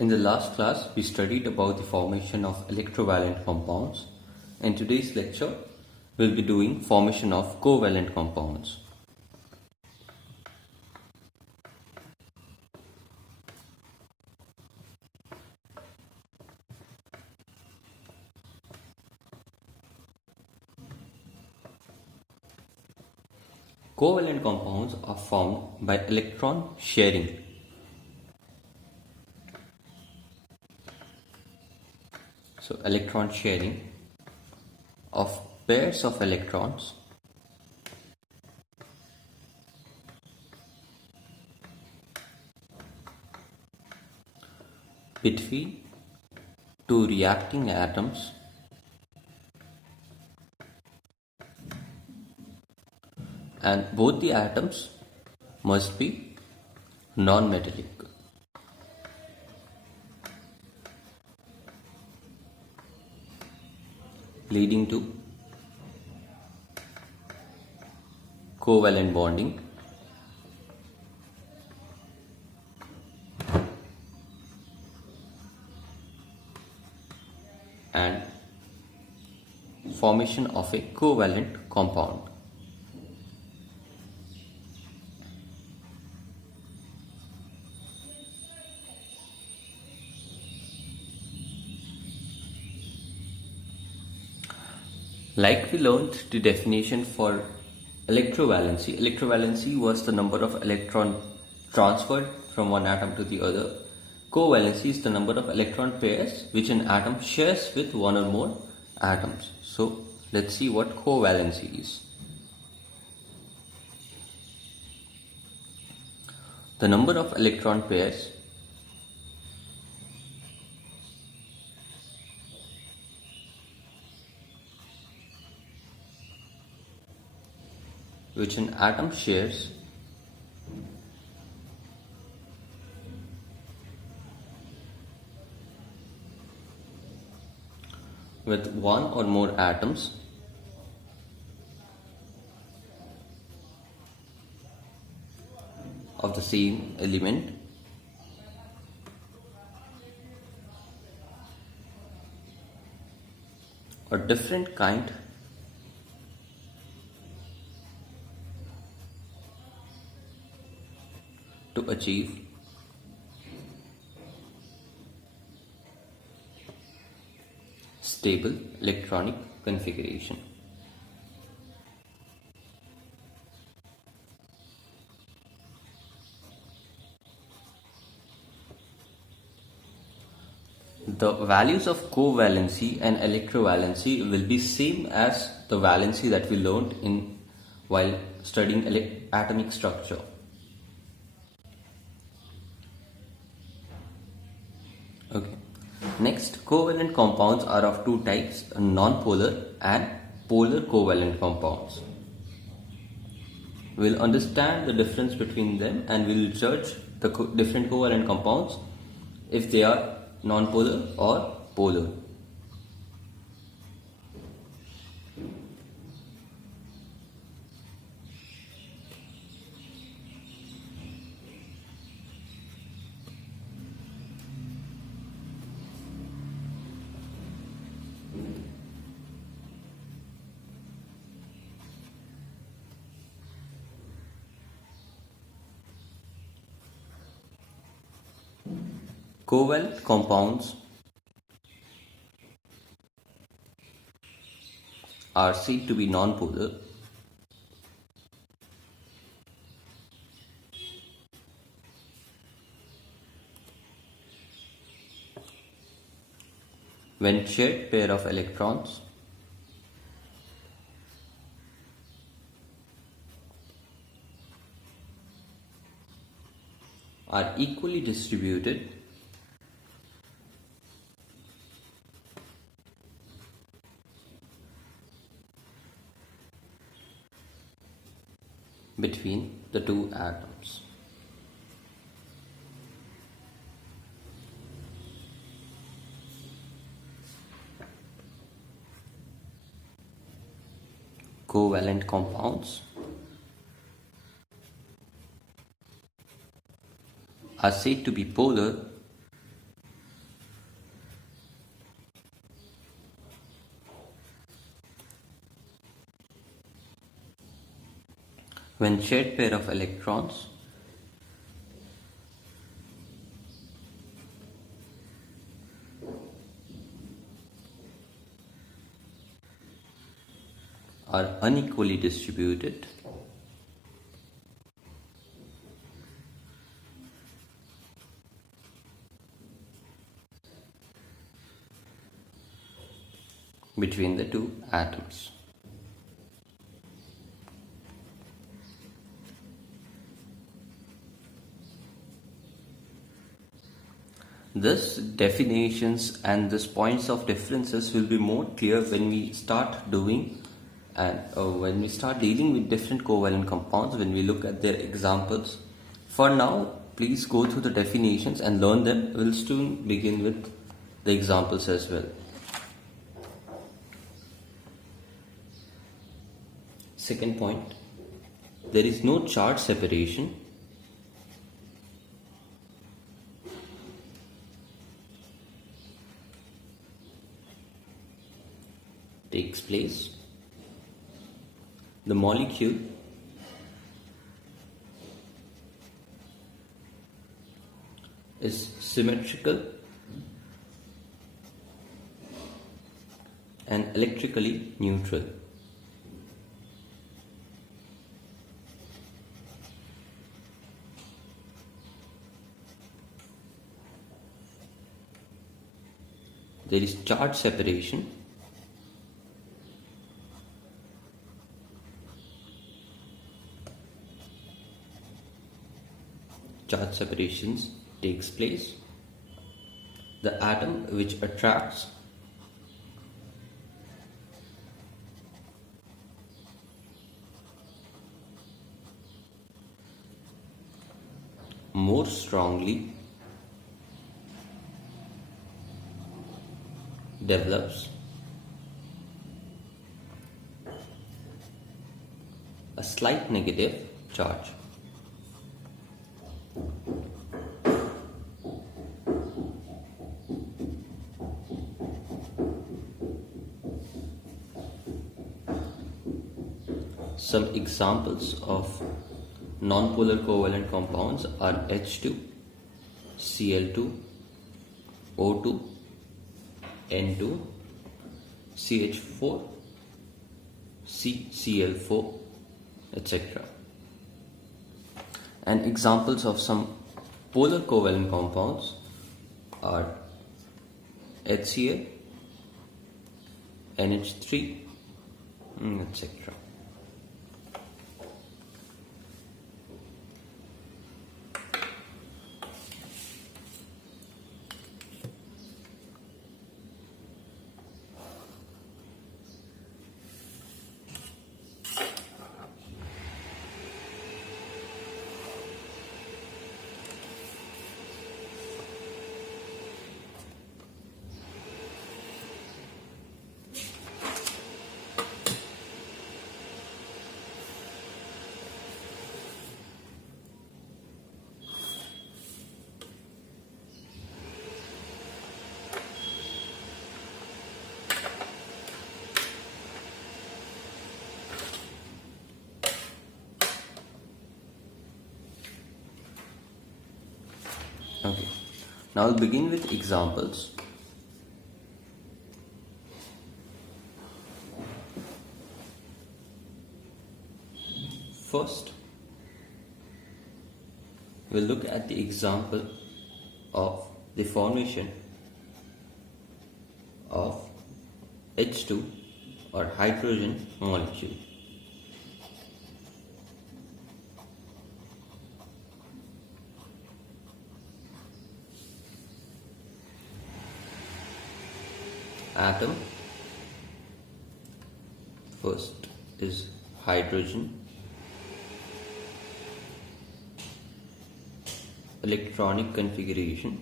In the last class, we studied about the formation of electrovalent compounds. In today's lecture, we'll be doing formation of covalent compounds. Covalent compounds are formed by electron sharing. So electron sharing of pairs of electrons between two reacting atoms and both the atoms must be non-metallic. Leading to covalent bonding and formation of a covalent compound. Like we learned the definition for electrovalency. Electrovalency was the number of electrons transferred from one atom to the other. Covalency is the number of electron pairs which an atom shares with one or more atoms. So let's see what covalency is. The number of electron pairs which an atom shares with one or more atoms of the same element or different kind to achieve stable electronic configuration. The values of covalency and electrovalency will be same as the valency that we learned in while studying atomic structure. Okay. Next, covalent compounds are of two types, non-polar and polar covalent compounds. We'll understand the difference between them and we'll judge the different covalent compounds if they are non-polar or polar. Covalent compounds are said to be non-polar when shared pair of electrons are equally distributed between the two atoms. Covalent compounds are said to be polar When shared pair of electrons are unequally distributed, between the two atoms. This definitions and this points of differences will be more clear when we start doing and when we start dealing with different covalent compounds, when we look at their examples. For now, please go through the definitions and learn them. We'll soon begin with the examples as well. Second point, there is no charge separation takes place. The molecule is symmetrical and electrically neutral. There is charge separation charge separations takes place. The atom which attracts more strongly develops a slight negative charge. Some examples of nonpolar covalent compounds are H2, Cl2, O2, N2, CH4, CCl4, etc. And examples of some polar covalent compounds are HCl, NH3, etc. Okay, now I'll begin with examples. First, we'll look at the example of the formation of H2 or hydrogen molecule. Atom first is hydrogen, electronic configuration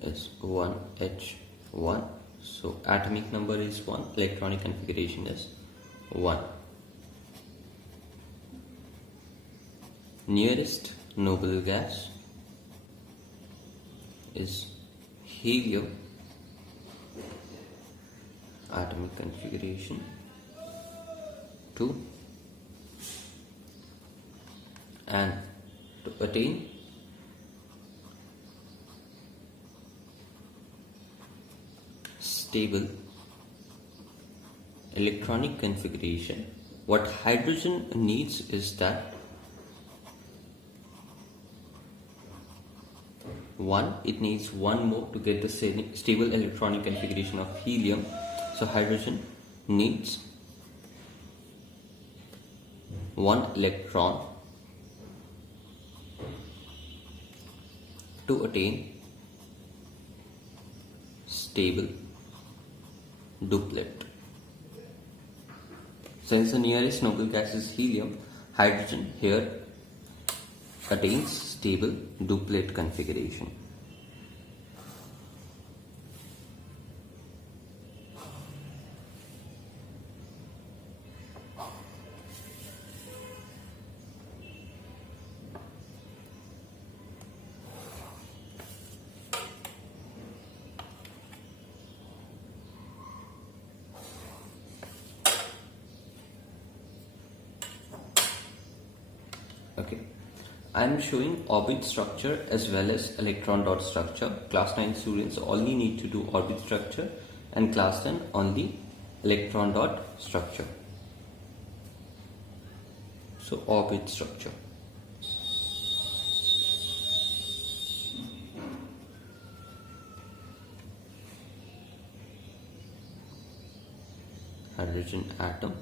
is 1H1, so atomic number is 1, electronic configuration is 1. Nearest noble gas is helium atomic configuration 2, and to attain stable electronic configuration, what hydrogen needs is that it needs one more to get the stable electronic configuration of helium. So hydrogen needs one electron to attain stable duplet. Since the nearest noble gas is helium, hydrogen here attains stable duplet configuration. Okay, I am showing orbit structure as well as electron dot structure. Class 9 students only need to do orbit structure, and class 10 only electron dot structure. So orbit structure. Hydrogen atom.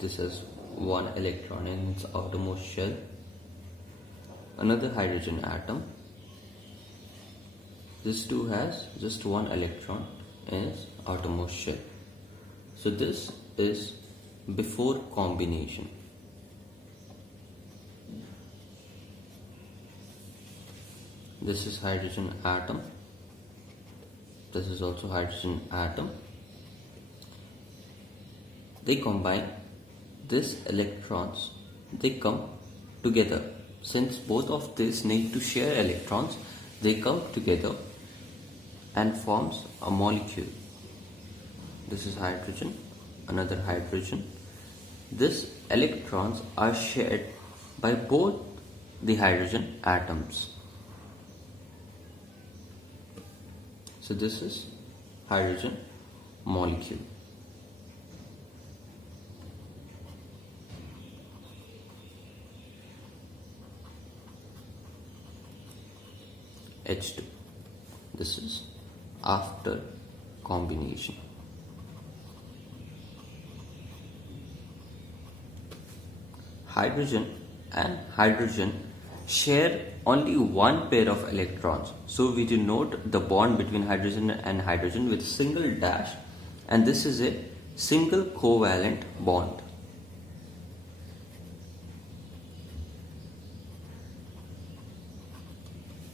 This has one electron in its outermost shell. Another hydrogen atom. This too has just one electron in its outermost shell. So this is before combination. This is hydrogen atom. This is also hydrogen atom. They combine. These electrons, they come together. Since both of these need to share electrons, they come together and forms a molecule. This is hydrogen, another hydrogen. These electrons are shared by both the hydrogen atoms. So this is hydrogen molecule. H2. This is after combination. Hydrogen and hydrogen share only one pair of electrons. So we denote the bond between hydrogen and hydrogen with a single dash, and this is a single covalent bond.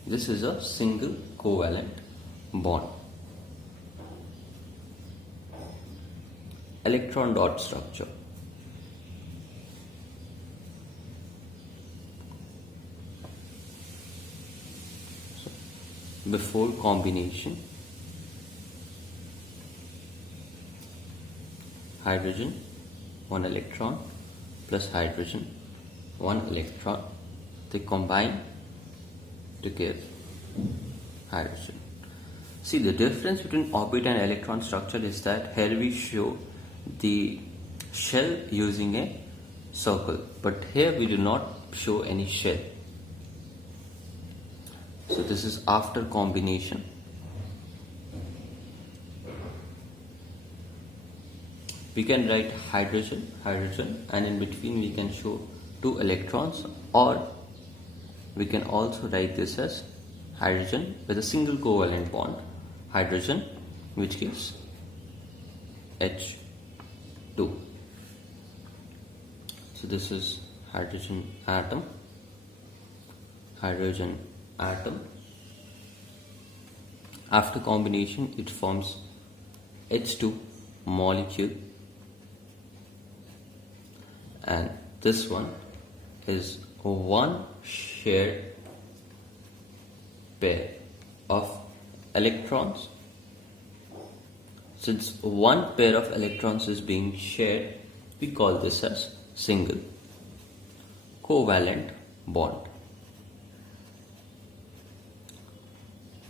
This is a single covalent bond. Electron dot structure. So, before combination, hydrogen, one electron, plus hydrogen, one electron. They combine to give hydrogen. See, the difference between orbit and electron structure is that here we show the shell using a circle, but here we do not show any shell. So this is after combination. We can write hydrogen, and in between we can show two electrons, or we can also write this as hydrogen with a single covalent bond, hydrogen, which gives H2. So this is hydrogen atom, hydrogen atom. After combination, it forms H2 molecule, and this one is one shared pair of electrons. Since one pair of electrons is being shared, we call this as single covalent bond.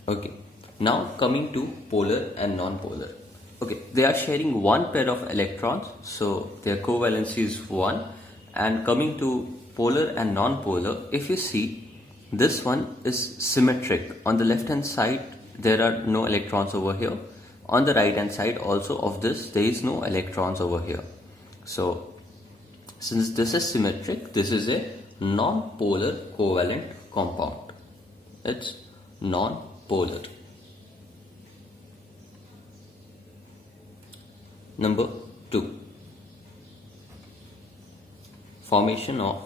Okay, now coming to polar and non-polar. Okay, they are sharing one pair of electrons, so their covalency is 1. And coming to polar and non-polar, if you see, this one is symmetric. On the left hand side, there are no electrons over here. On the right hand side also of this, there is no electrons over here. So, since this is symmetric, this is a non-polar covalent compound. It's non-polar. Number 2. Formation of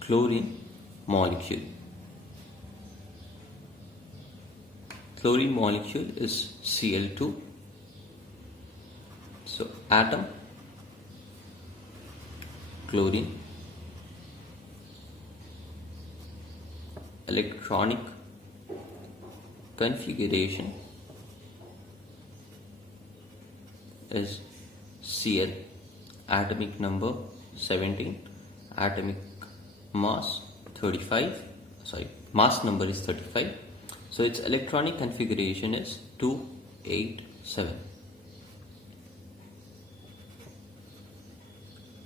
chlorine molecule. Chlorine molecule is Cl2. So atom, chlorine, electronic configuration is Cl, atomic number 17, atomic mass 35, mass number is 35. So its electronic configuration is 287.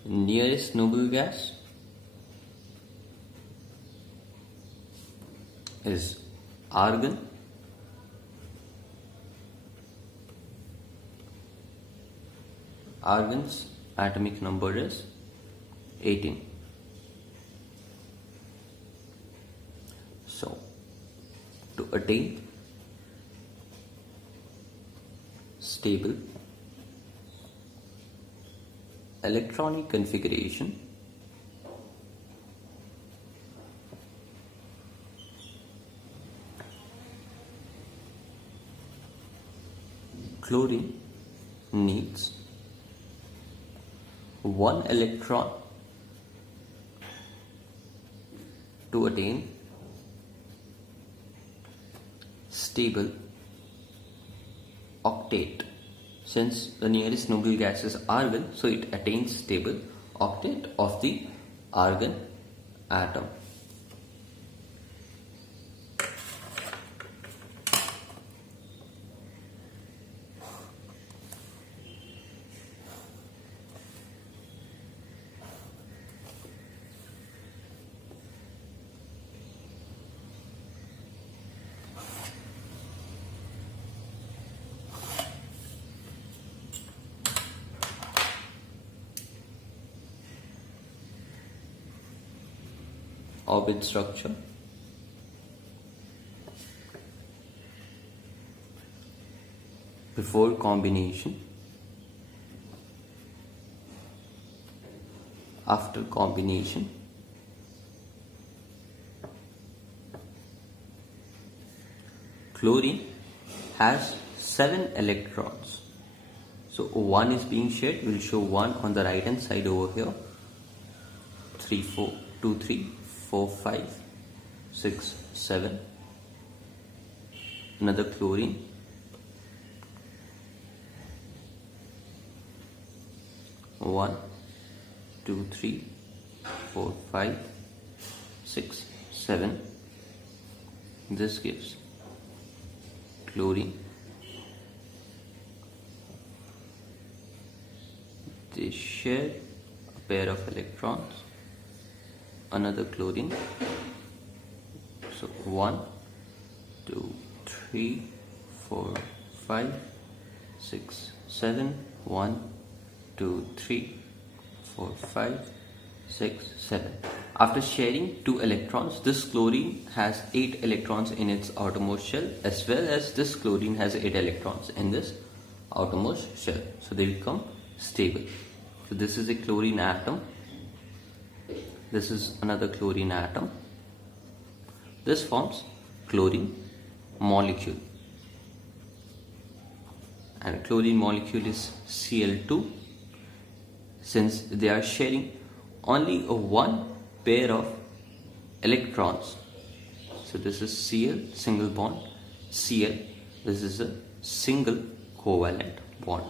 Nearest noble gas is argon. Argon's atomic number is 18. So, to attain stable electronic configuration, chlorine needs 1 electron to attain stable octet. Since the nearest noble gas is argon, so it attains stable octet of the argon atom. Orbit structure. Before combination, after combination, chlorine has 7 electrons. So 1 is being shared. We'll show 1 on the right hand side over here. 3, 4, 2, 3, 4, 5, 6, 7. Another chlorine. 1, 2, 3, 4, 5, 6, 7. This gives chlorine. They share a pair of electrons. Another chlorine. So 1, 2, 3, 4, 5, 6, 7. 1, 2, 3, 4, 5, 6, 7. After sharing 2 electrons, this chlorine has 8 electrons in its outermost shell, as well as this chlorine has 8 electrons in this outermost shell. So they become stable. So this is a chlorine atom. This is another chlorine atom. This forms chlorine molecule. And chlorine molecule is Cl2. Since they are sharing only a 1 pair of electrons. So this is Cl, single bond, Cl. This is a single covalent bond.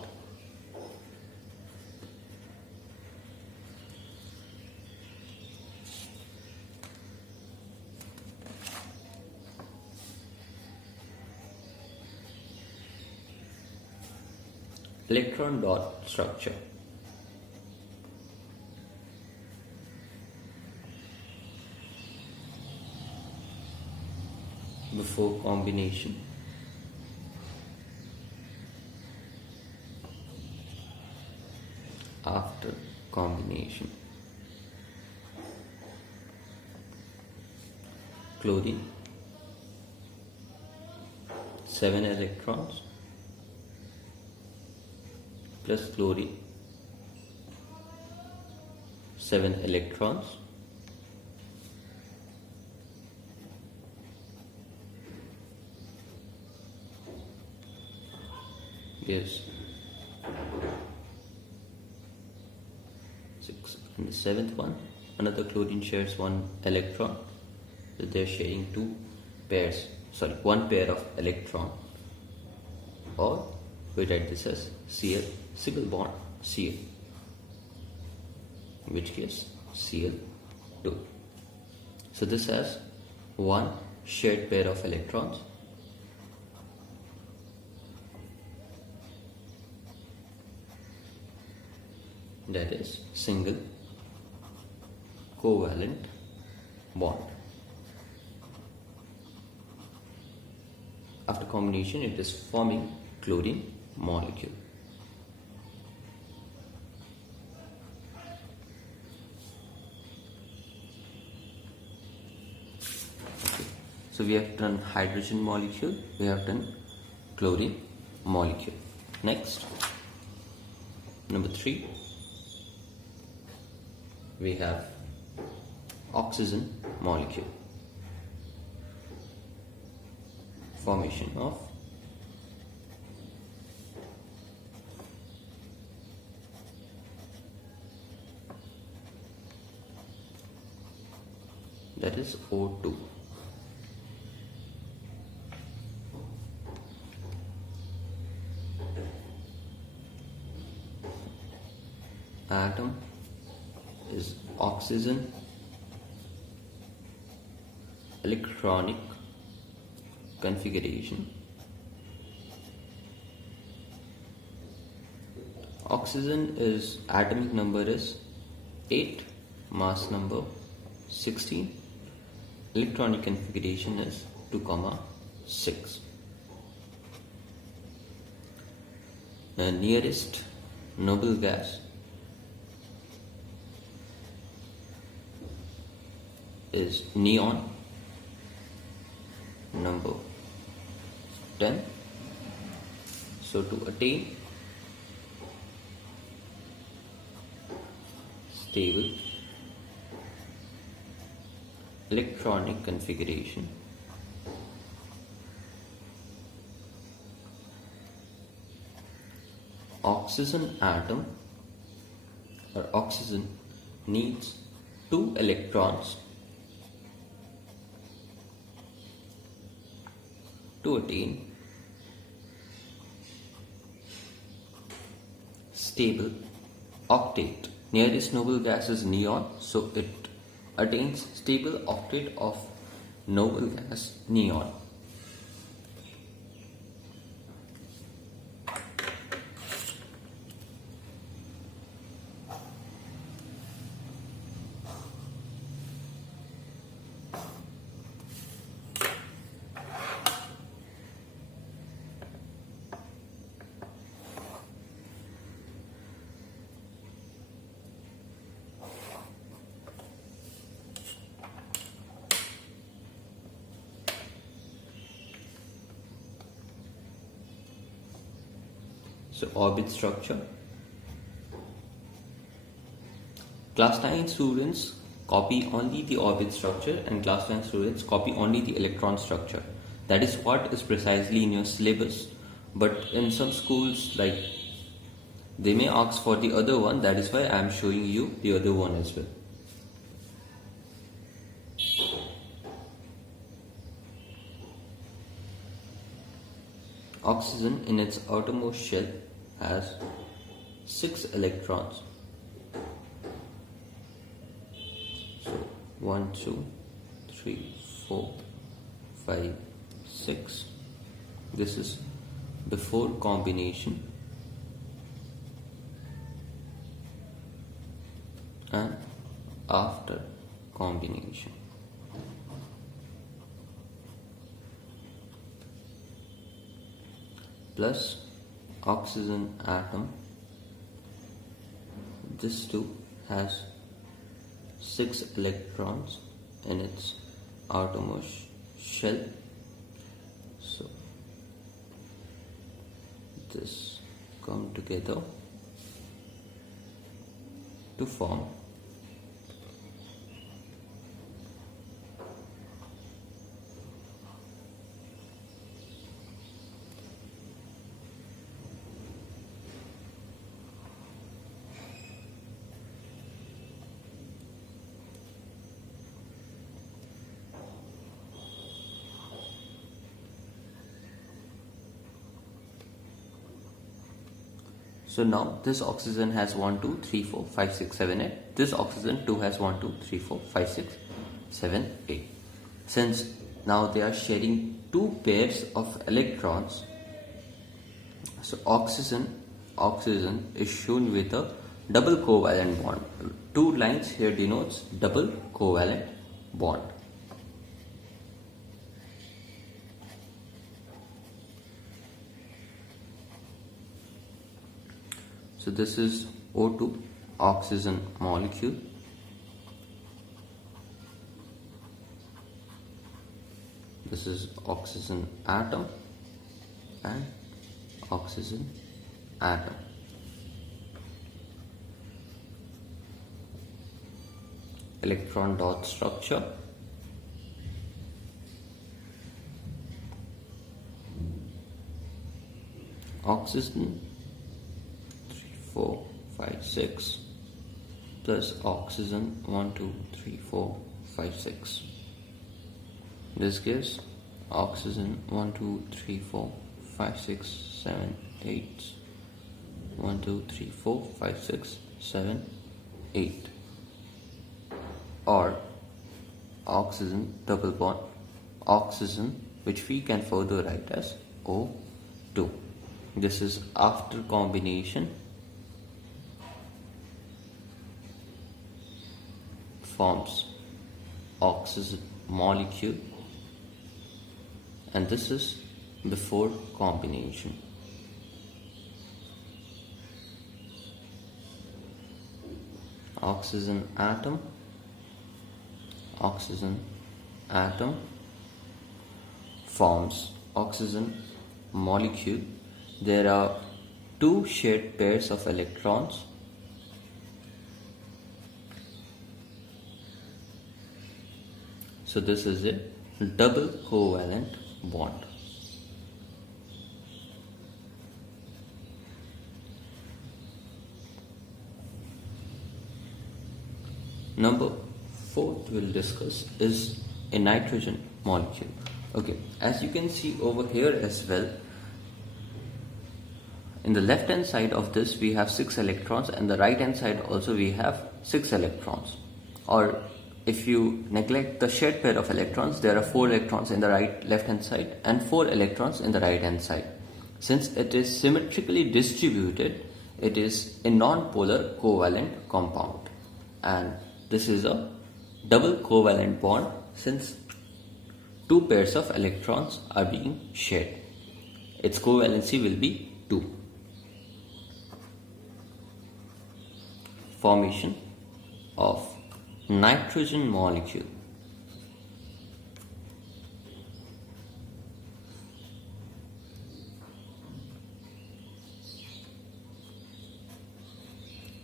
Electron dot structure. Before combination, after combination. Chlorine, 7 electrons plus chlorine, 7 electrons gives 6. And the 7th one, another chlorine shares 1 electron, so they're sharing one pair of electron, or we write this as Cl, single bond Cl, which gives Cl2. So this has one shared pair of electrons, that is single covalent bond. After combination, it is forming chlorine molecule. Okay. So we have done hydrogen molecule, we have done chlorine molecule. Next, number 3, we have oxygen molecule. Formation of that is O2. Atom is oxygen, electronic configuration. Oxygen is atomic number is 8, mass number 16, electronic configuration is 2,6. The nearest noble gas is neon, number 10. So to attain stable electronic configuration, oxygen atom or oxygen needs 2 electrons to attain stable octet. Nearest noble gas is neon, so it attains stable octet of noble gas neon. So orbit structure. Class 9 students copy only the orbit structure and class 9 students copy only the electron structure. That is what is precisely in your syllabus. But in some schools, like, they may ask for the other one. That is why I am showing you the other one as well. Oxygen in its outermost shell has 6 electrons. So 1, 2, 3, 4, 5, 6. This is before combination and after combination. Plus oxygen atom, this too has 6 electrons in its outermost shell. So this come together to form So now this oxygen has 1, 2, 3, 4, 5, 6, 7, 8. This oxygen too has 1, 2, 3, 4, 5, 6, 7, 8. Since now they are sharing 2 pairs of electrons, so oxygen is shown with a double covalent bond. 2 lines here denotes double covalent bond. So this is O2 oxygen molecule. This is oxygen atom and oxygen atom. Electron dot structure. Oxygen 4, 5, 6 plus oxygen 1, 2, 3, 4, 5, 6. This gives oxygen 1, 2, 3, 4, 5, 6, 7, 8. 1, 2, 3, 4, 5, 6, 7, 8. Or oxygen double bond oxygen, which we can further write as O2. This is after combination forms oxygen molecule, and this is before combination. Oxygen atom forms oxygen molecule. There are 2 shared pairs of electrons. So this is a double covalent bond. Number 4th we'll discuss is a nitrogen molecule. Okay, as you can see over here as well, in the left hand side of this we have 6 electrons, and the right hand side also we have 6 electrons. Or if you neglect the shared pair of electrons, there are 4 electrons in the left hand side and 4 electrons in the right hand side. Since it is symmetrically distributed, it is a non-polar covalent compound, and this is a double covalent bond since 2 pairs of electrons are being shared. Its covalency will be 2. Formation of nitrogen molecule.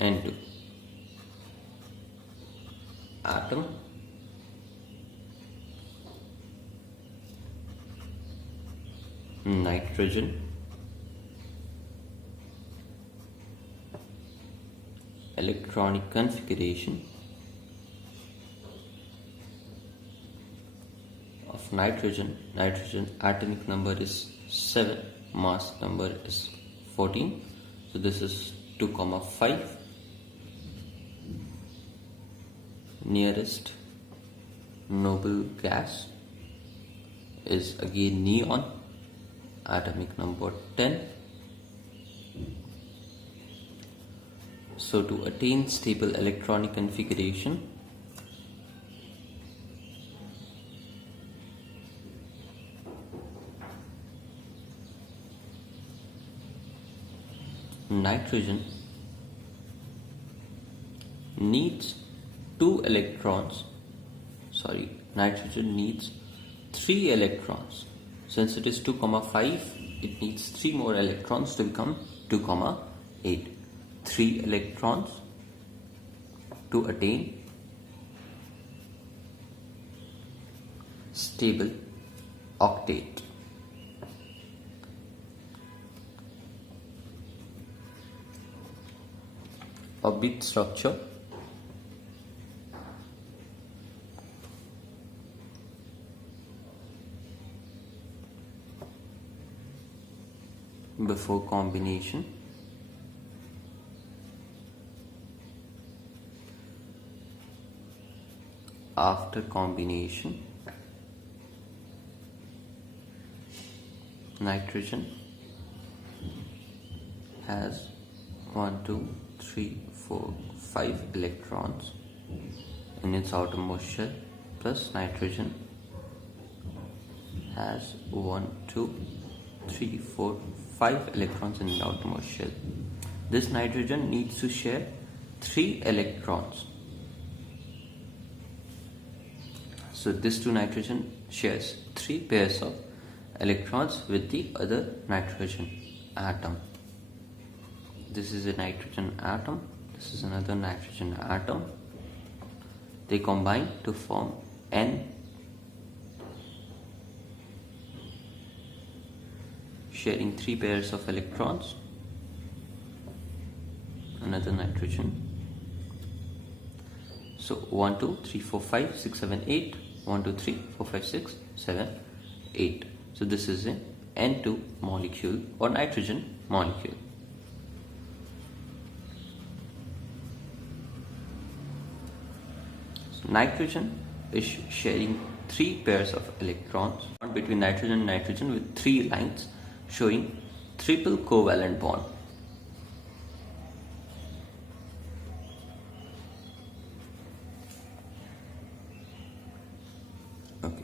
N2 atom, nitrogen, electronic configuration of nitrogen atomic number is 7. mass number is 14. So this is 2,5. Nearest noble gas is again neon, atomic number 10. So to attain stable electronic configuration, nitrogen needs nitrogen needs 3 electrons. Since it is 2,5, it needs 3 more electrons to become 2,8. 3 electrons to attain stable octet. A bit structure. Before combination, after combination, nitrogen has 1, 2, 3, 4, 5 electrons in its outermost shell, plus nitrogen has 1, 2, 3, 4, 5 electrons in the outermost shell. This nitrogen needs to share 3 electrons. So this 2 nitrogen shares 3 pairs of electrons with the other nitrogen atom. This is a nitrogen atom, this is another nitrogen atom. They combine to form N, sharing 3 pairs of electrons. Another nitrogen. So 1, 2, 3, 4, 5, 6, 7, 8. 1, 2, 3, 4, 5, 6, 7, 8. So this is an N2 molecule or nitrogen molecule. So nitrogen is sharing 3 pairs of electrons between nitrogen and nitrogen with 3 lines showing triple covalent bond. Okay.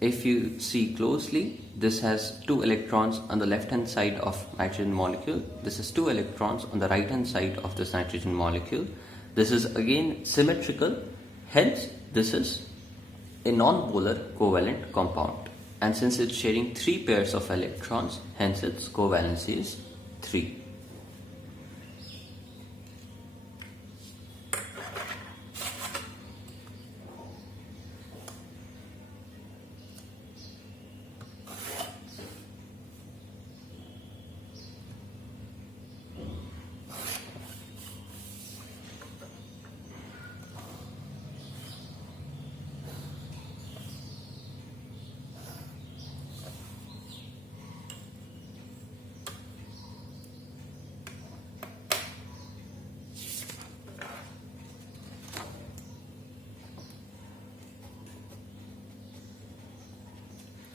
If you see closely, this has 2 electrons on the left hand side of nitrogen molecule. This is 2 electrons on the right hand side of this nitrogen molecule. This is again symmetrical, hence this is a non-polar covalent compound. And since it's sharing 3 pairs of electrons, hence its covalency is 3.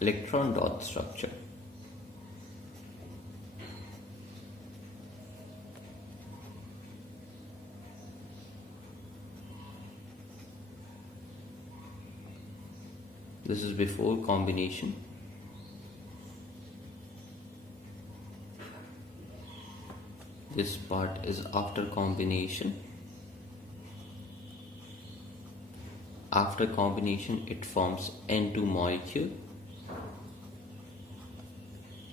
Electron dot structure. This is before combination. This part is after combination. After combination, it forms N2 molecule.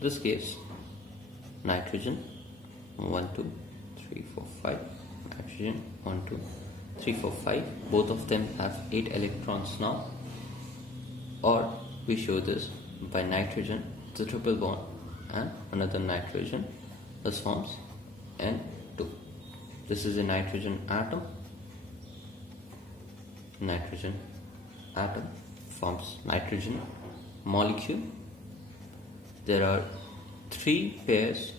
This gives nitrogen 1, 2, 3, 4, 5. Nitrogen 1, 2, 3, 4, 5. Both of them have 8 electrons now. Or we show this by nitrogen, it's a triple bond, and another nitrogen. This forms N2. This is a nitrogen atom. Nitrogen atom forms nitrogen molecule. there are 3 pairs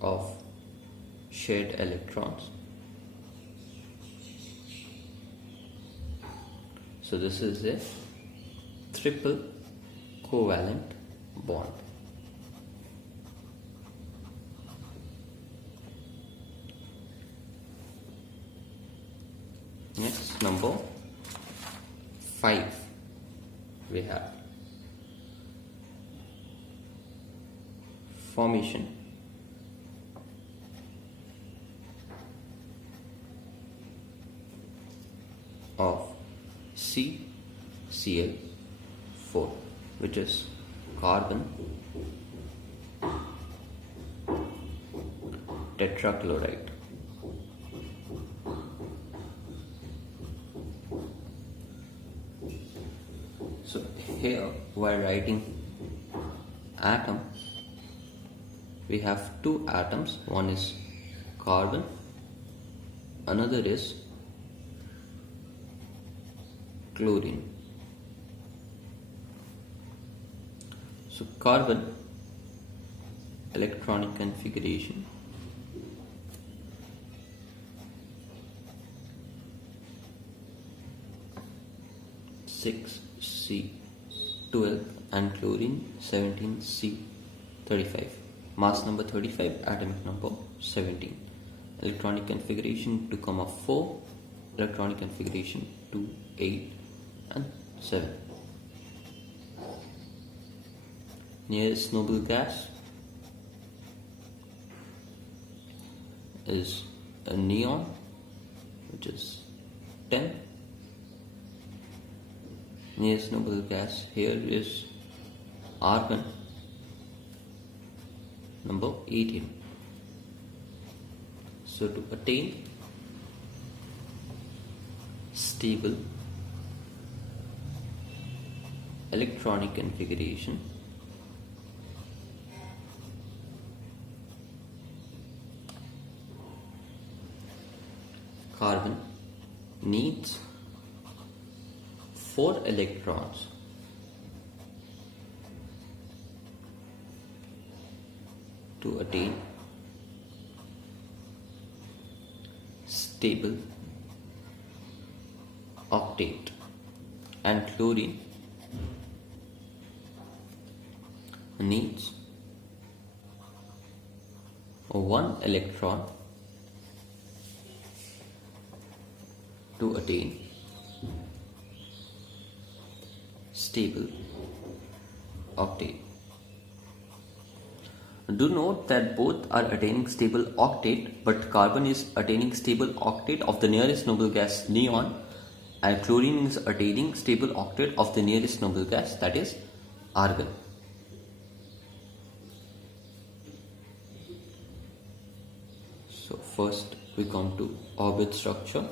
of shared electrons. So this is a triple covalent bond. Next, number 5, we have formation of CCl4, which is carbon tetrachloride. So here, while writing atom, we have 2 atoms. One is carbon, another is chlorine. So carbon electronic configuration, (6C12) and chlorine 17C35. Mass number 35, atomic number 17. Electronic configuration 2,4, electronic configuration 2, 8 and 7. Nearest noble gas is a neon, which is 10. Nearest noble gas here is argon, number 18. So to attain stable electronic configuration, carbon needs 4 electrons to attain stable octet, and chlorine needs 1 electron to attain stable octet. Do note that both are attaining stable octet, but carbon is attaining stable octet of the nearest noble gas neon, and chlorine is attaining stable octet of the nearest noble gas, that is argon. So first we come to orbit structure.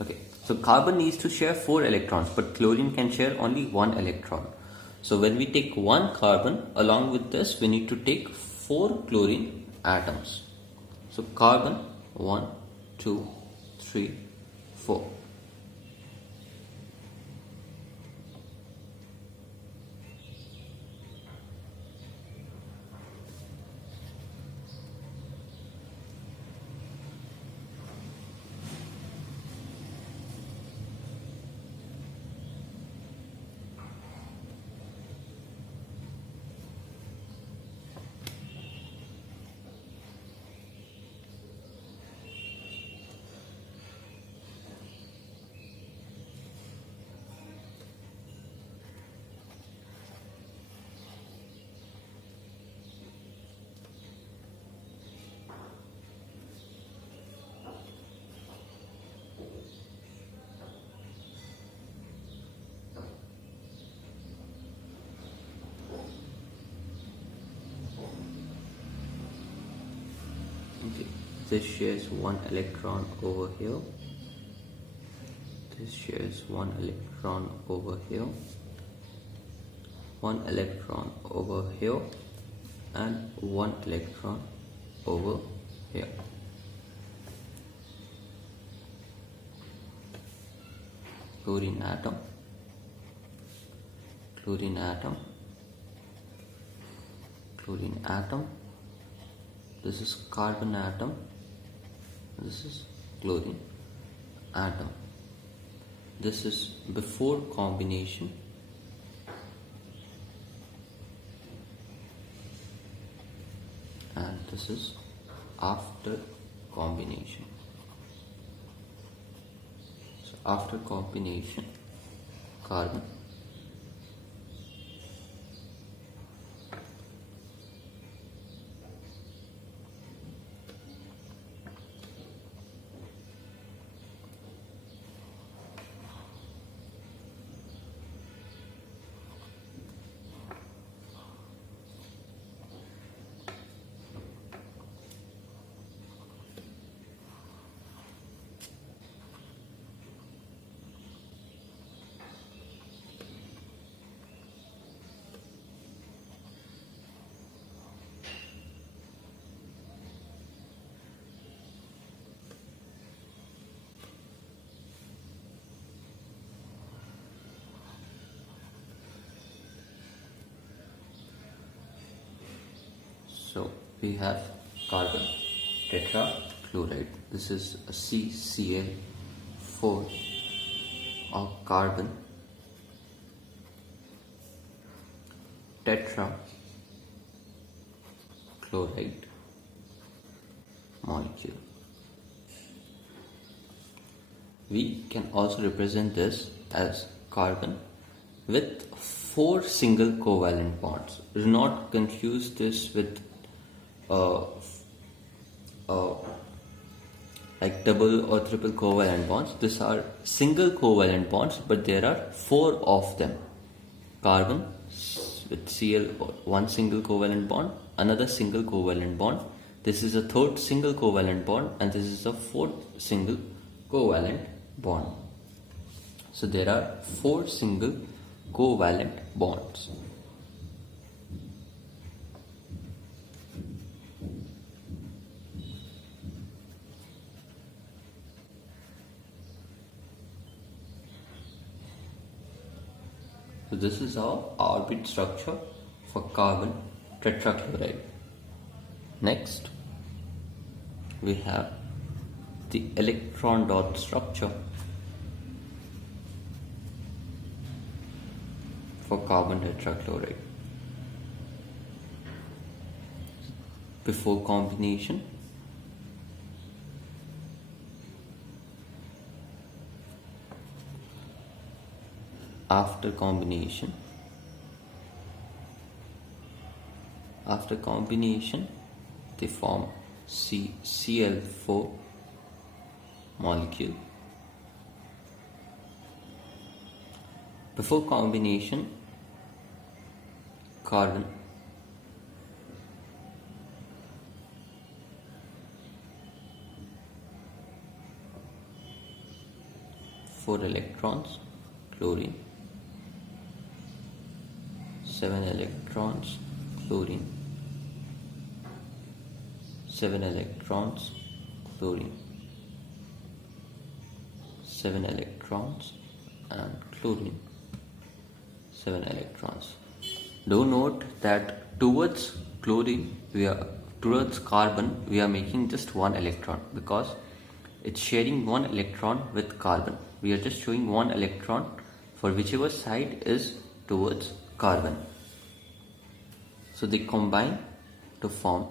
Okay, so carbon needs to share 4 electrons, but chlorine can share only 1 electron. So when we take 1 carbon, along with this we need to take 4 chlorine atoms. So carbon 1, 2, 3, 4. Okay, this shares 1 electron over here, this shares 1 electron over here, 1 electron over here, and 1 electron over here. chlorine atom, chlorine atom, chlorine atom. This is carbon atom, this is chlorine atom. This is before combination, and this is after combination. So after combination, carbon, so we have carbon tetrachloride. This is a CCl4 of carbon tetrachloride molecule. We can also represent this as carbon with 4 single covalent bonds. Do not confuse this with like double or triple covalent bonds. These are single covalent bonds, but there are 4 of them. Carbon with Cl, one single covalent bond, another single covalent bond. This is a third single covalent bond, and this is a fourth single covalent bond. So there are 4 single covalent bonds. So this is our orbit structure for carbon tetrachloride. Next, we have the electron dot structure for carbon tetrachloride. Before combination, after combination, after combination they form Cl4 molecule. Before combination, carbon, four electrons, chlorine, 7 electrons, chlorine, 7 electrons, chlorine, 7 electrons, and chlorine, 7 electrons. Do note that towards chlorine, towards carbon, we are making just 1 electron because it's sharing 1 electron with carbon. We are just showing 1 electron for whichever side is towards carbon. So they combine to form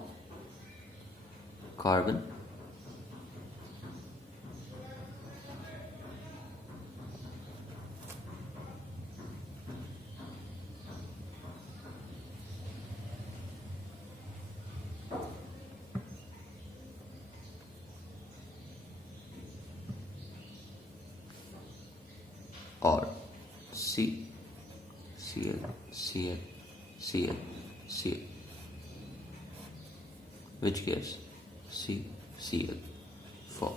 carbon, or Cl, Cl, Cl, Cl, which gives CCl4.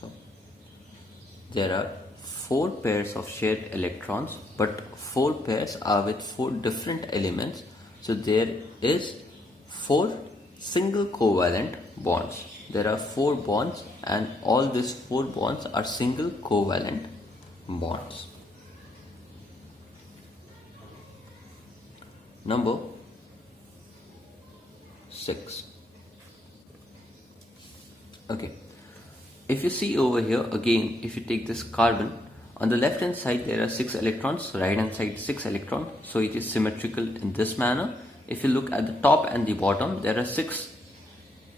So there are 4 pairs of shared electrons, but 4 pairs are with 4 different elements. So there is 4 single covalent bonds. There are 4 bonds, and all these 4 bonds are single covalent bonds. Number 6. Okay. If you see over here, again, if you take this carbon, on the left hand side there are 6 electrons, right hand side 6 electrons, so it is symmetrical in this manner. If you look at the top and the bottom, there are 6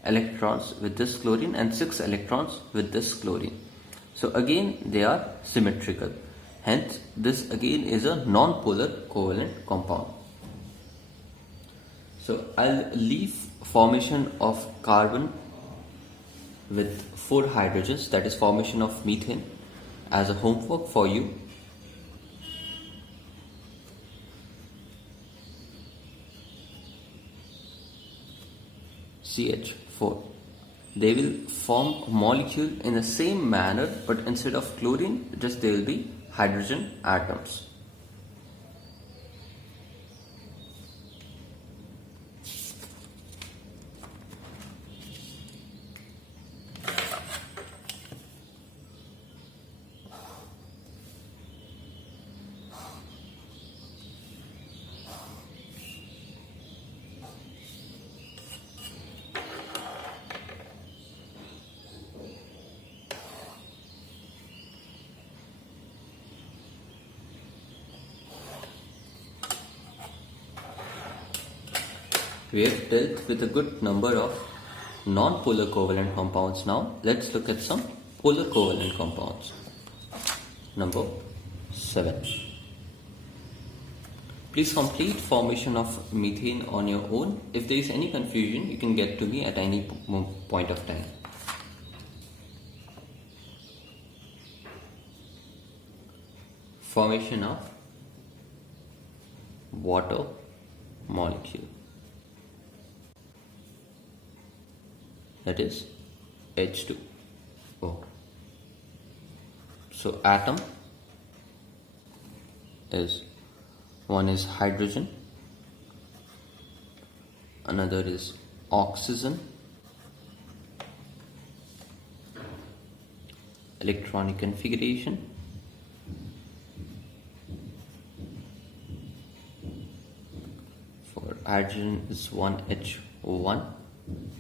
electrons with this chlorine and 6 electrons with this chlorine. So again they are symmetrical. Hence this again is a non-polar covalent compound. So I'll leave formation of carbon with 4 hydrogens, that is formation of methane, as a homework for you. CH4. They will form a molecule in the same manner, but instead of chlorine, just they will be hydrogen atoms. We have dealt with a good number of non-polar covalent compounds. Now let's look at some polar covalent compounds. Number 7. Please complete formation of methane on your own. If there is any confusion, you can get to me at any point of time. Formation of water molecule, that is H2O. So atom is, one is hydrogen, another is oxygen, electronic configuration, for hydrogen is 1H1,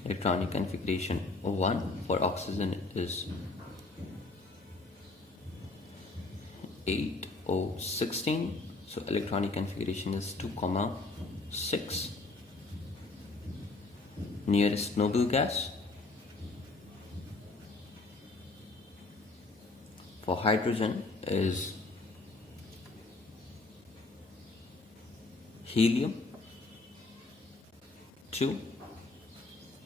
electronic configuration 1, for oxygen is 8O16, so electronic configuration is 2,6. Nearest noble gas for hydrogen is helium 2,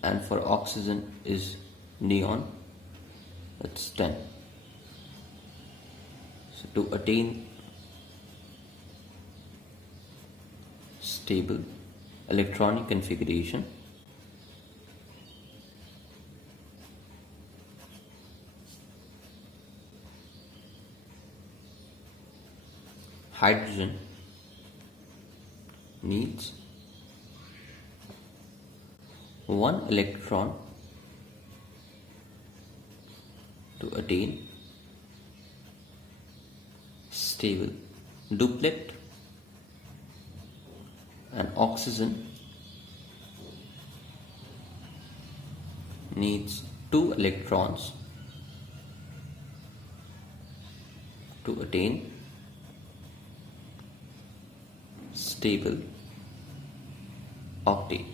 and for oxygen is neon, that's 10. So to attain stable electronic configuration, hydrogen needs 1 electron to attain stable duplet, and oxygen needs 2 electrons to attain stable octet.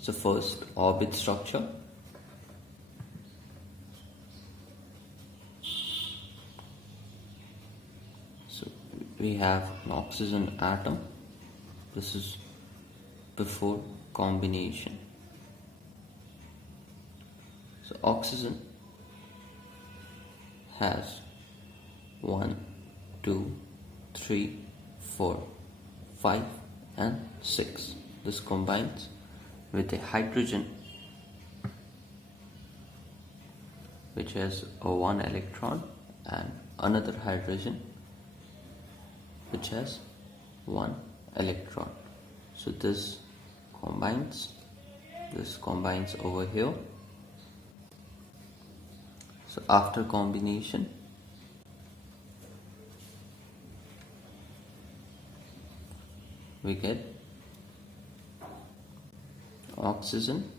So first, orbit structure. So we have an oxygen atom. This is before combination. So oxygen has 1, 2, 3, 4, 5 and 6. this combines with a hydrogen which has a 1 electron and another hydrogen which has 1 electron. So this combines over here. So after combination, we get oxygen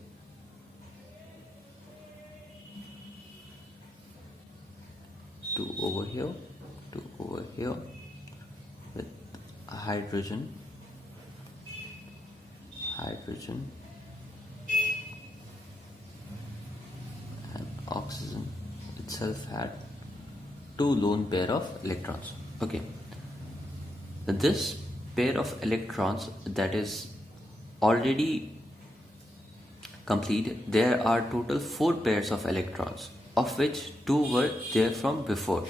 to over here with hydrogen and oxygen itself had 2 lone pair of electrons. Okay, this pair of electrons that is already complete, there are total 4 pairs of electrons, of which 2 were there from before.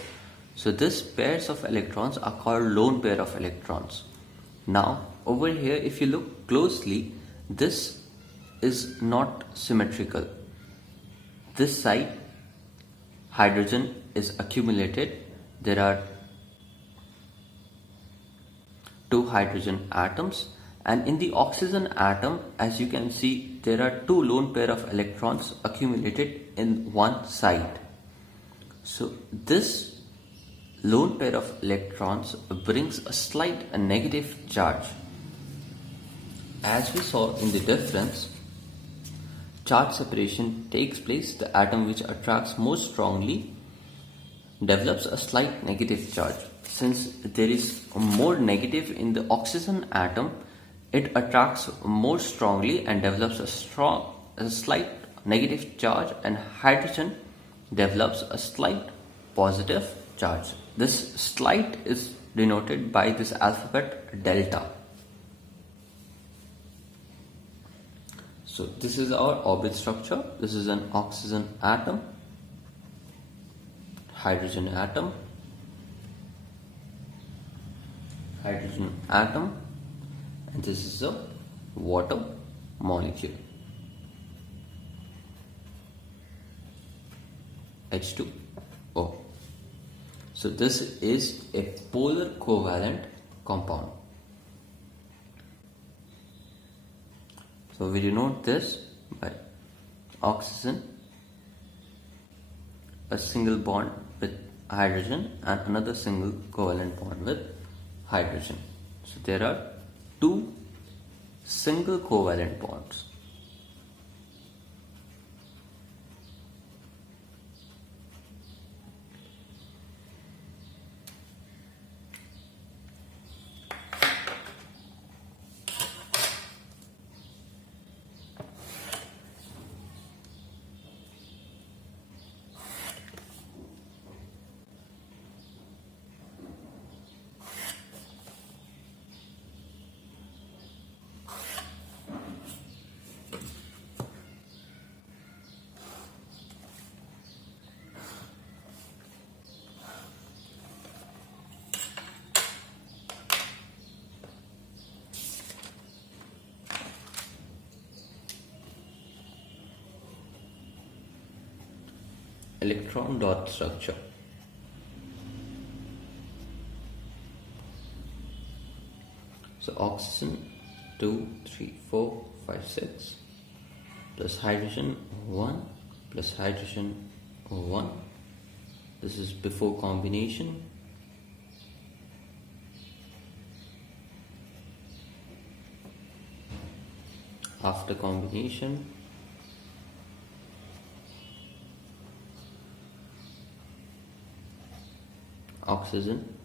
So this pairs of electrons are called lone pair of electrons. Now over here, if you look closely, this is not symmetrical. This side hydrogen is accumulated. There are 2 hydrogen atoms, and in the oxygen atom, as you can see, there are 2 lone pair of electrons accumulated in one side. So this lone pair of electrons brings a slight negative charge. As we saw in the difference, charge separation takes place. The atom which attracts most strongly develops a slight negative charge. Since there is more negative in the oxygen atom, it attracts more strongly and develops a slight negative charge, and hydrogen develops a slight positive charge. This slight is denoted by this alphabet delta. So this is our orbit structure. This is an oxygen atom, hydrogen atom, and this is a water molecule, H2O. So this is a polar covalent compound. So we denote this by oxygen, a single bond with hydrogen and another single covalent bond with hydrogen. So there are 2 single covalent bonds. Electron dot structure. So oxygen 2, 3, 4, 5, 6 plus hydrogen 1 plus hydrogen 1. This is before combination. After combination, oxygen,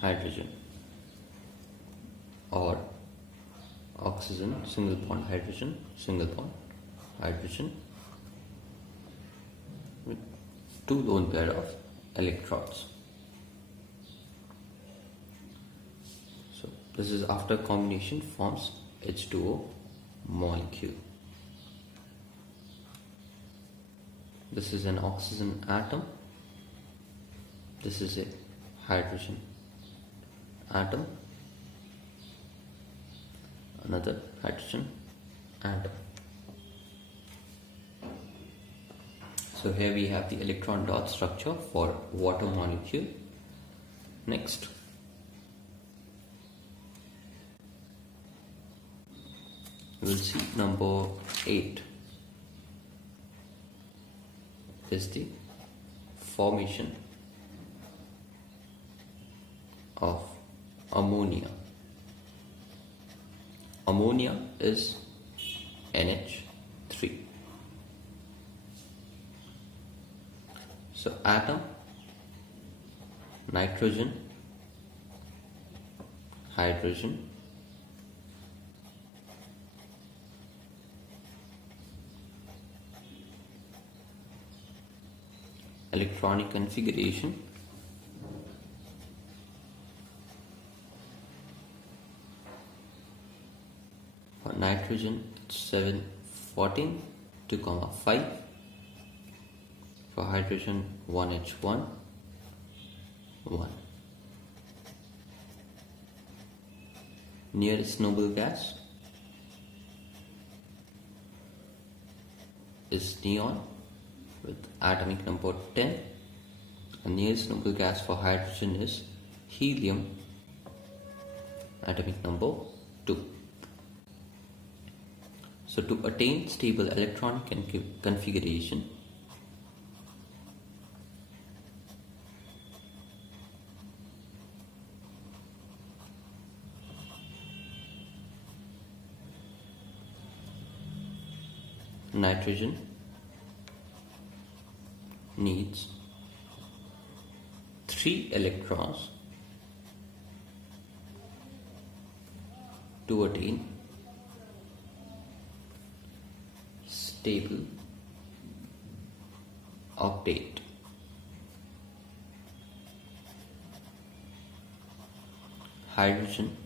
hydrogen, or oxygen, single bond hydrogen, single bond hydrogen with 2 lone pair of electrons. So this is after combination forms H2O molecule. This is an oxygen atom, This is a hydrogen atom, another hydrogen atom. So here we have the electron dot structure for water molecule. Next, we'll see number 8 is the formation of ammonia. Ammonia is NH3. So atom, nitrogen, hydrogen, electronic configuration, for nitrogen 714 2,5, for hydrogen 1H1 1. Nearest noble gas is neon with atomic number 10, and nearest noble gas for hydrogen is helium, atomic number 2. So to attain stable electronic configuration, nitrogen needs 3 electrons to attain stable octet. Hydrogen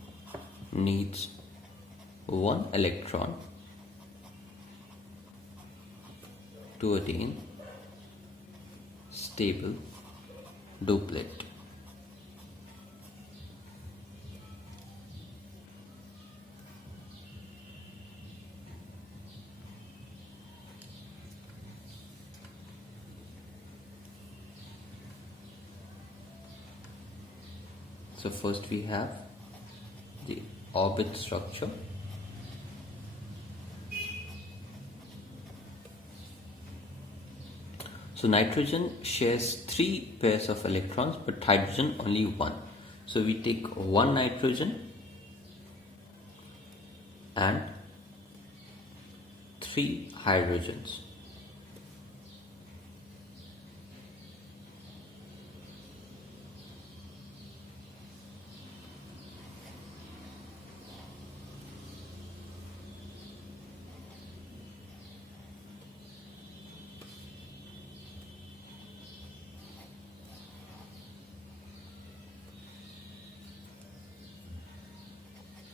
needs 1 electron to attain stable duplet. So first we have the orbit structure. So nitrogen shares 3 pairs of electrons, but hydrogen only 1. So we take 1 nitrogen and 3 hydrogens.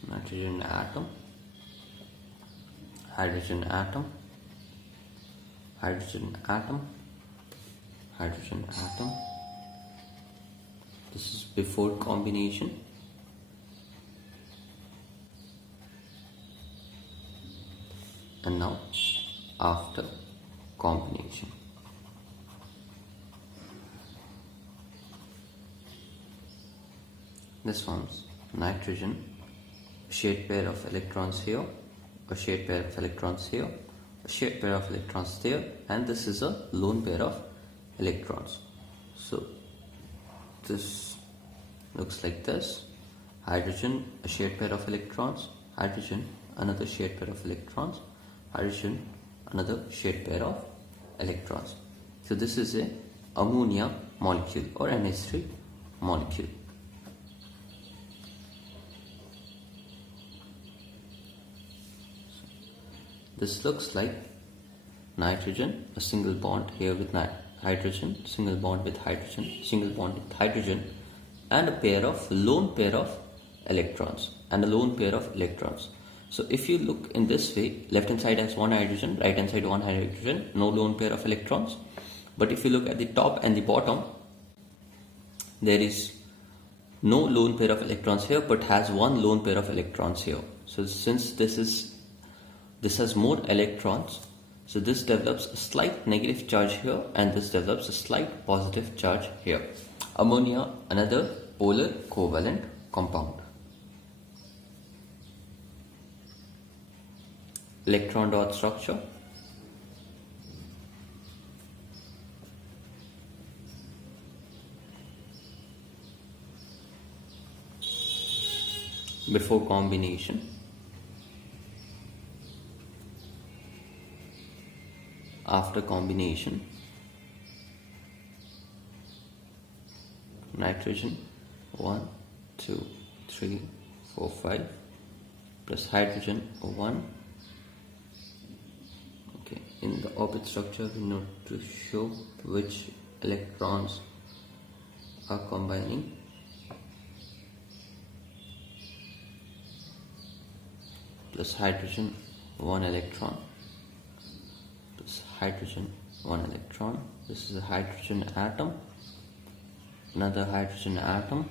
Nitrogen atom, hydrogen atom, hydrogen atom, hydrogen atom. This is before combination. And now after combination. This forms nitrogen, a shared pair of electrons here, a shared pair of electrons here, a shared pair of electrons there, and this is a lone pair of electrons. So this looks like this: hydrogen, a shared pair of electrons, hydrogen, another shared pair of electrons, hydrogen, another shared pair of electrons. So this is a ammonia molecule or NH3 molecule. This looks like nitrogen, a single bond here with hydrogen, single bond with hydrogen, single bond with hydrogen, and a lone pair of electrons, and a lone pair of electrons. So if you look in this way, left hand side has 1 hydrogen, right hand side 1 hydrogen, no lone pair of electrons. But if you look at the top and the bottom, there is no lone pair of electrons here but has one lone pair of electrons here. So since this has more electrons, so this develops a slight negative charge here and this develops a slight positive charge here. Ammonia, another polar covalent compound. Electron dot structure. Before combination. After combination. Nitrogen 1, 2, 3, 4, 5 plus hydrogen 1. Okay, in the orbit structure we need to show which electrons are combining. Plus hydrogen 1 electron plus hydrogen 1 electron. This is a hydrogen atom, another hydrogen atom,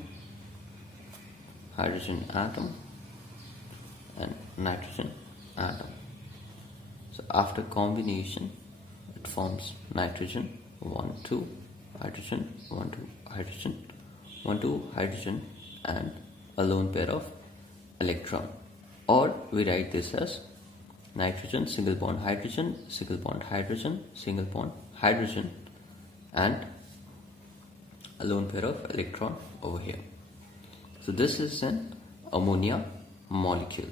and nitrogen atom. So after combination it forms nitrogen 1 2 hydrogen 1 2 hydrogen 1 2 hydrogen and a lone pair of electron. Or we write this as nitrogen, single bond hydrogen, single bond hydrogen, single bond hydrogen, and a lone pair of electron over here. So this is an ammonia molecule.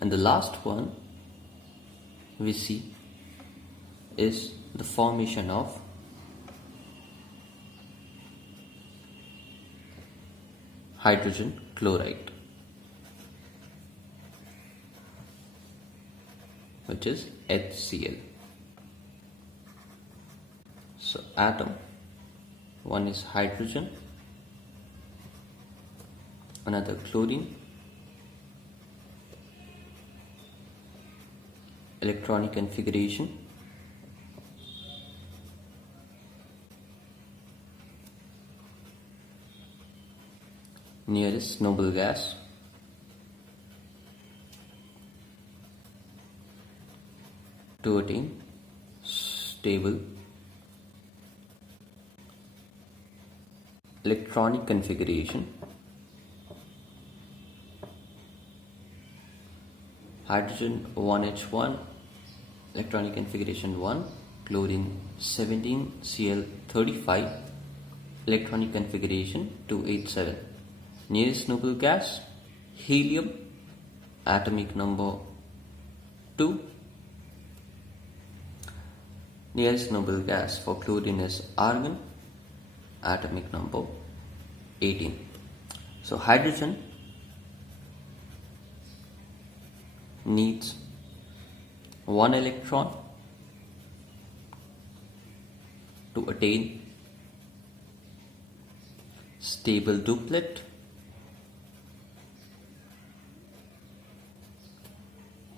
And the last one we see is the formation of hydrogen chloride, which is HCl. So atom, one is hydrogen, another chlorine, electronic configuration, nearest noble gas, to attain stable electronic configuration. Hydrogen 1H1, electronic configuration 1, chlorine 17Cl35, electronic configuration 287. Nearest noble gas, helium, atomic number 2. Nearest noble gas for chlorine is argon, atomic number 18. So hydrogen needs 1 electron to attain stable duplet.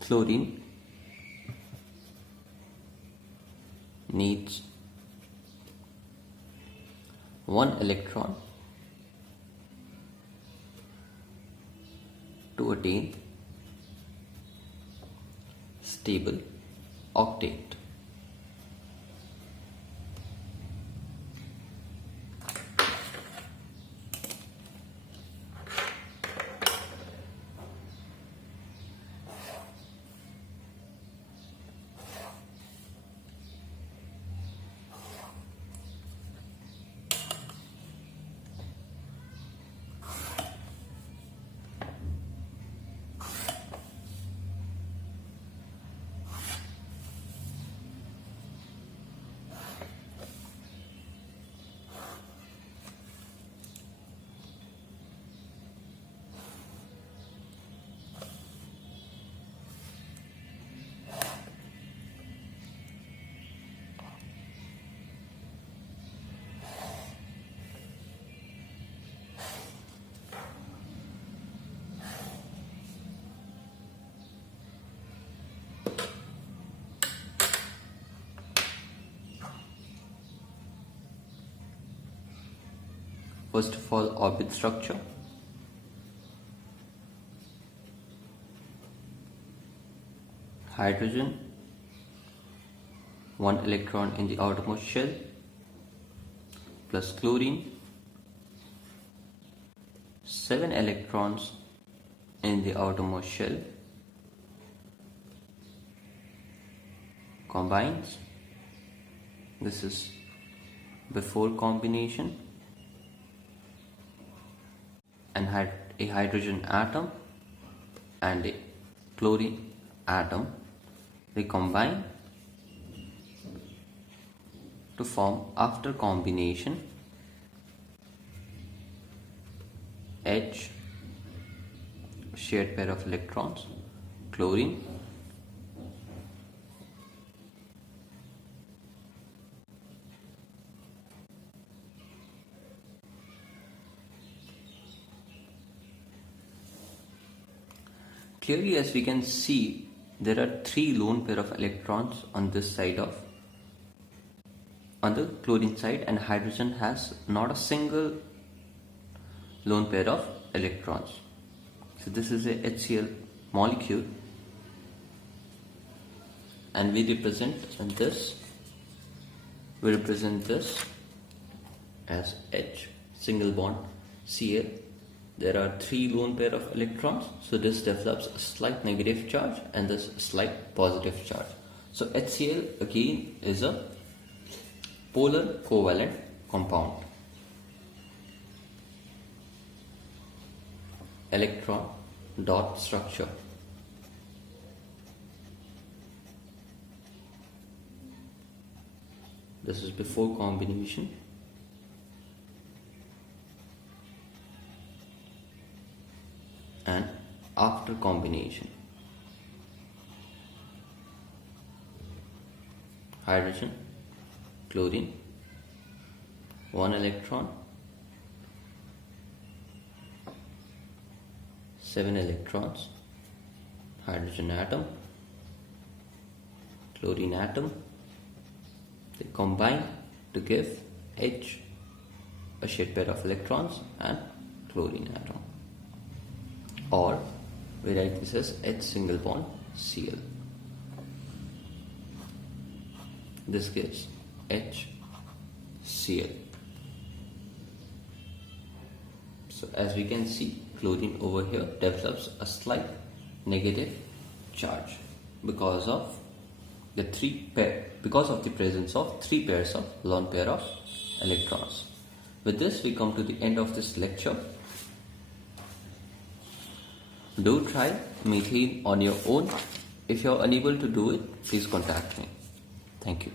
Chlorine needs 1 electron to attain stable octet. First of all, orbit structure. Hydrogen, 1 electron in the outermost shell, plus chlorine, 7 electrons in the outermost shell, combines. This is before combination, and had a hydrogen atom and a chlorine atom. They combine to form, after combination, H, shared pair of electrons, chlorine, clearly as we can see, there are 3 lone pair of electrons on this side of, on the chlorine side, and hydrogen has not a single lone pair of electrons. So this is a HCl molecule, and we represent this as H, single bond Cl. There are 3 lone pair of electrons, so this develops a slight negative charge and this slight positive charge. So HCl again is a polar covalent compound. Electron dot structure. This is before combination. And after combination. Hydrogen, chlorine, 1 electron, 7 electrons, hydrogen atom, chlorine atom. They combine to give H, a shared pair of electrons, and chlorine atom. Or we write this as H single bond Cl. This gives HCl. So as we can see, chlorine over here develops a slight negative charge because of the presence of 3 pairs of lone pair of electrons. With this, we come to the end of this lecture. Do try methane on your own. If you are unable to do it, please contact me. Thank you.